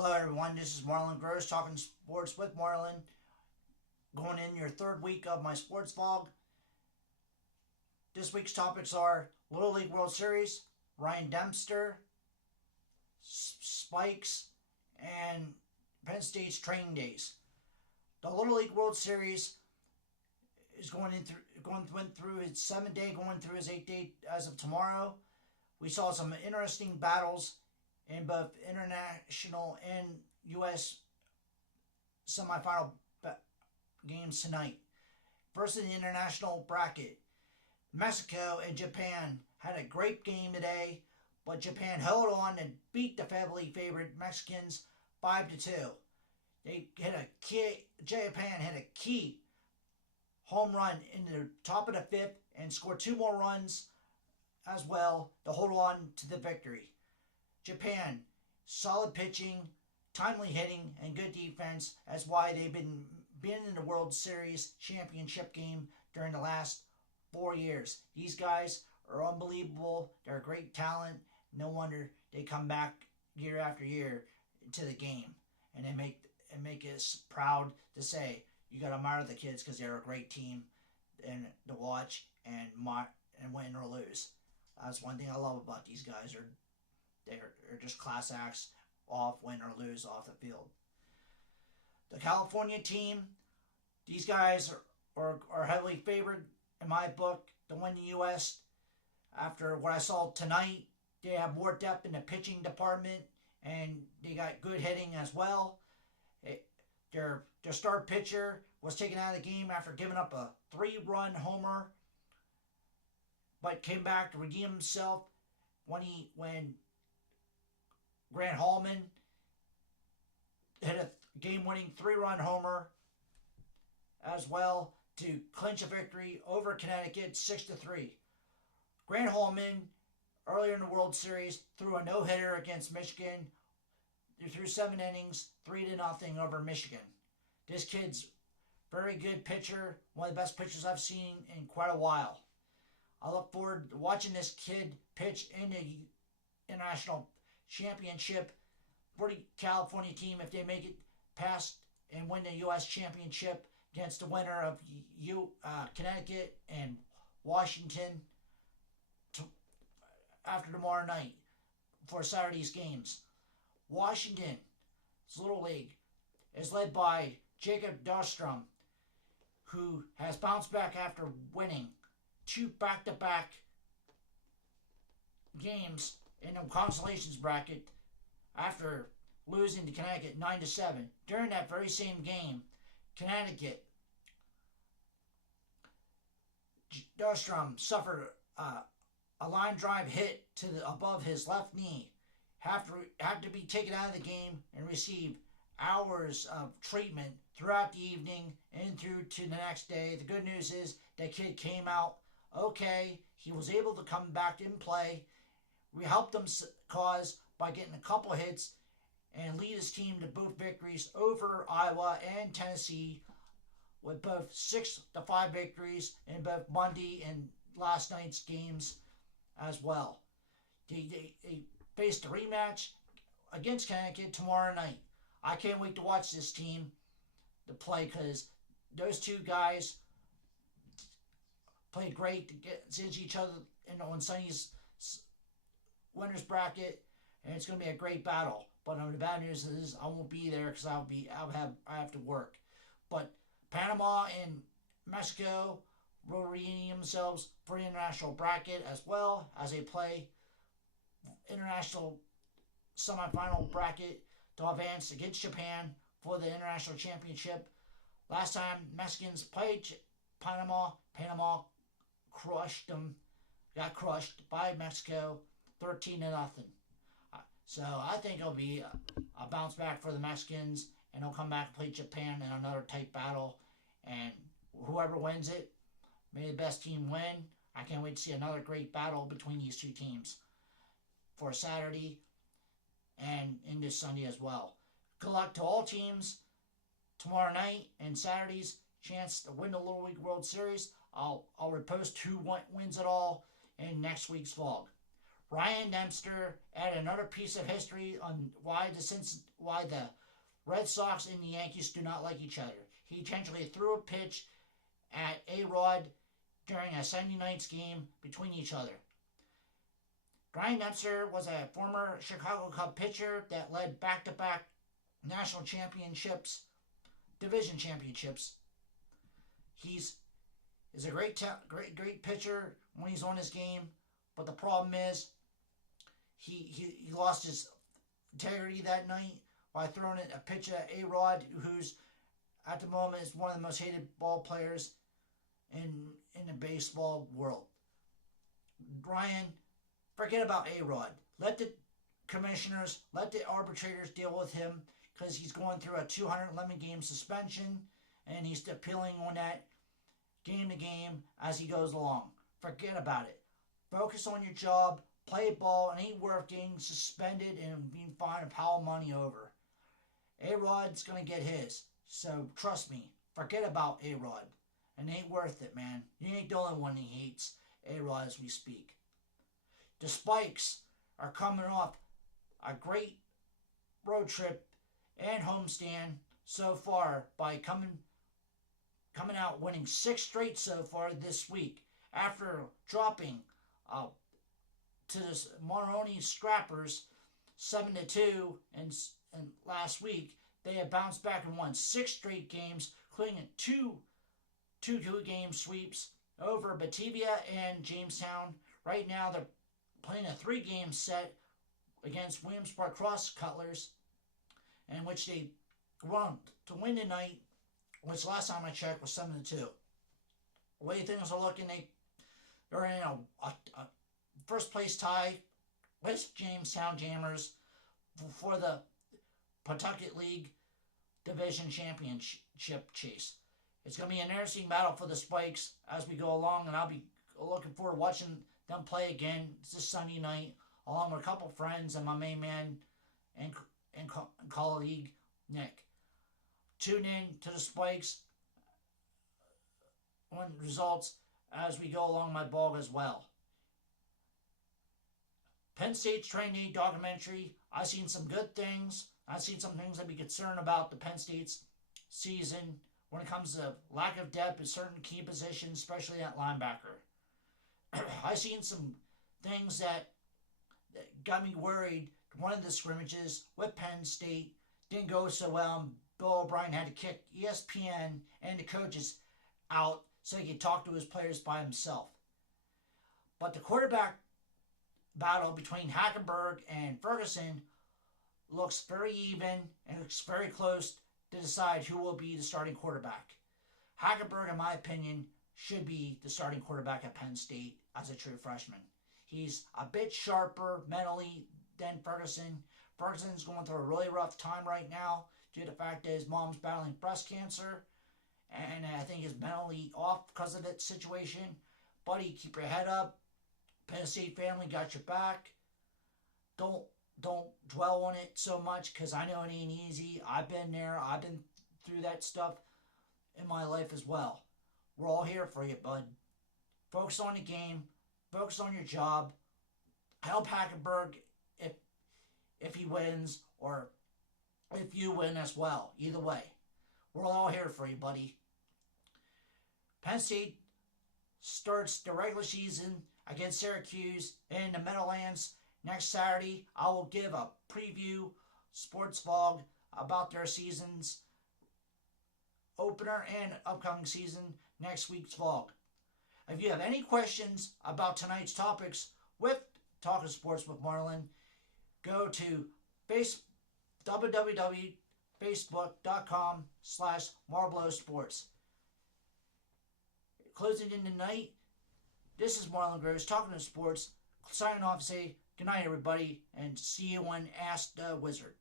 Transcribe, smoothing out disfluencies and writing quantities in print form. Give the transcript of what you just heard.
Hello everyone, this is Marlon Gross talking sports with Marlon. Going in your third week of my sports vlog. This week's topics are Little League World Series, Ryan Dempster, Spikes, and Penn State's training days. The Little League World Series is went through its 7th day, going through its 8th day as of tomorrow. We saw some interesting battles in both international and U.S. semifinal games tonight. First in the international bracket, Mexico and Japan had a great game today, but Japan held on and beat the heavily favored Mexicans 5-2. Japan hit a key home run in the top of the 5th and scored 2 more runs as well to hold on to the victory. Japan, solid pitching, timely hitting, and good defense. That's why they've been in the World Series championship game during the last 4 years. These guys are unbelievable. They're a great talent. No wonder they come back year after year to the game, and they make us proud to say you got to admire the kids because they're a great team and to watch and win or lose. That's one thing I love about these guys. They're just class acts, off, win or lose off the field. The California team, these guys are heavily favored in my book to win the U.S. After what I saw tonight, they have more depth in the pitching department, and they got good hitting as well. Their star pitcher was taken out of the game after giving up a 3-run homer, but came back to redeem himself when Grant Hallman hit a game-winning 3-run homer as well to clinch a victory over Connecticut 6-3. Grant Hallman, earlier in the World Series, threw a no-hitter against Michigan. They threw 7 innings, 3-0 over Michigan. This kid's very good pitcher, one of the best pitchers I've seen in quite a while. I look forward to watching this kid pitch in the international championship for the California team if they make it past and win the U.S. championship against the winner of Connecticut and Washington after tomorrow night for Saturday's games. Washington's Little League is led by Jacob Dostrom, who has bounced back after winning 2 back-to-back games in the consolations bracket after losing to Connecticut 9-7. During that very same game, Connecticut, Dostrom suffered a line drive hit to above his left knee. Had to be taken out of the game and receive hours of treatment throughout the evening and through to the next day. The good news is that kid came out okay. He was able to come back and play. We helped him cause by getting a couple hits and lead his team to both victories over Iowa and Tennessee, with both 6-5 victories in both Monday and last night's games as well. They faced a rematch against Connecticut tomorrow night. I can't wait to watch this team to play because those 2 guys played great against each other on Sunday's winners bracket, and it's going to be a great battle. But the bad news is I won't be there because I have to work. But Panama and Mexico will redeem themselves for the international bracket as well as they play international semifinal bracket to advance against Japan for the international championship. Last time Mexicans played Panama crushed them, got crushed by Mexico 13-0. So I think it'll be a bounce back for the Mexicans, and they'll come back and play Japan in another tight battle. And whoever wins it, may the best team win. I can't wait to see another great battle between these 2 teams for Saturday and into Sunday as well. Good luck to all teams tomorrow night and Saturday's chance to win the Little League World Series. I'll repost who wins it all in next week's vlog. Ryan Dempster added another piece of history on why the Red Sox and the Yankees do not like each other. He intentionally threw a pitch at A-Rod during a Sunday night's game between each other. Ryan Dempster was a former Chicago Cub pitcher that led back-to-back national championships, division championships. He's a great pitcher when he's on his game, but the problem is he lost his integrity that night by throwing a pitch at A-Rod, who's at the moment is one of the most hated ball players in the baseball world. Ryan, forget about A-Rod. Let the commissioners, let the arbitrators deal with him, because he's going through a 211 game suspension, and he's appealing on that game to game as he goes along. Forget about it. Focus on your job, play ball, and ain't worth getting suspended and being fined a pile of money over. A-Rod's going to get his. So trust me, forget about A-Rod. And ain't worth it, man. You ain't the only one he hates A-Rod as we speak. The Spikes are coming off a great road trip and homestand so far by coming out winning 6 straight so far this week after dropping to the Maroney Scrappers 7-2 and last week. They have bounced back and won 6 straight games, including 2 game sweeps over Batavia and Jamestown. Right now they're playing a 3-game set against Williamsport Cross Cutlers, in which they won to win tonight, which last time I checked was 7-2. The way things are looking, they're in a first place tie with Jamestown Jammers for the Pawtucket League Division Championship chase. It's going to be an interesting battle for the Spikes as we go along, and I'll be looking forward to watching them play again this Sunday night, along with a couple friends and my main man and colleague, Nick. Tune in to the Spikes on results as we go along my blog as well. Penn State Training documentary. I've seen some good things. I've seen some things I'd be concerned about the Penn State's season when it comes to lack of depth in certain key positions, especially at linebacker. I've seen some things that got me worried. One of the scrimmages with Penn State didn't go so well, and Bill O'Brien had to kick ESPN and the coaches out so he could talk to his players by himself. But the quarterback battle between Hackenberg and Ferguson looks very even and looks very close to decide who will be the starting quarterback. Hackenberg, in my opinion, should be the starting quarterback at Penn State as a true freshman. He's a bit sharper mentally than Ferguson. Ferguson's going through a really rough time right now due to the fact that his mom's battling breast cancer, and I think he's mentally off because of that situation. Buddy, keep your head up. Penn State family got your back. Don't dwell on it so much, because I know it ain't easy. I've been there. I've been through that stuff in my life as well. We're all here for you, bud. Focus on the game. Focus on your job. Help Hackenberg if he wins, or if you win as well. Either way, we're all here for you, buddy. Penn State starts the regular season against Syracuse in the Meadowlands next Saturday. I will give a preview sports vlog about their season's opener and upcoming season next week's vlog. If you have any questions about tonight's topics with Talkin Sports with Marlin, go to www.facebook.com/Marblow Closing in tonight, this is Marlon Gross talking to sports, signing off to say good night, everybody, and see you on Ask the Wizard.